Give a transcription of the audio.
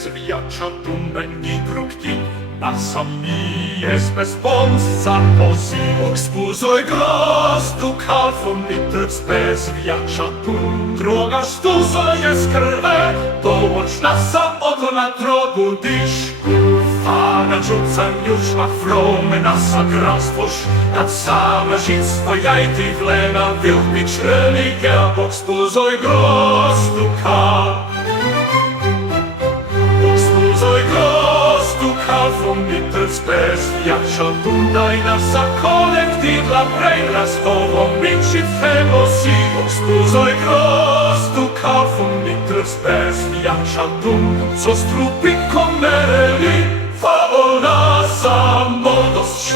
zviacciatum veni fructi, Assa mies mes ponsa posi, Vox spusoi gros tu calfum nitret spes viacciatum, Drogas tu soies creve, Dovoč nasa odona drogu dišku, Fana rzucam już ma frome nasa grastwoż, Nad same żictwo jajty wlena, Wilbicz religia, Vox spusoi gros tu calfum. Calfum nitret spes viacciatum, dai nasa collectiv la preiras ovum vincit femosi, Vox spusoi gros tu calfum nitret spes viacciatum, Sos trupi comereli, favolas a modos.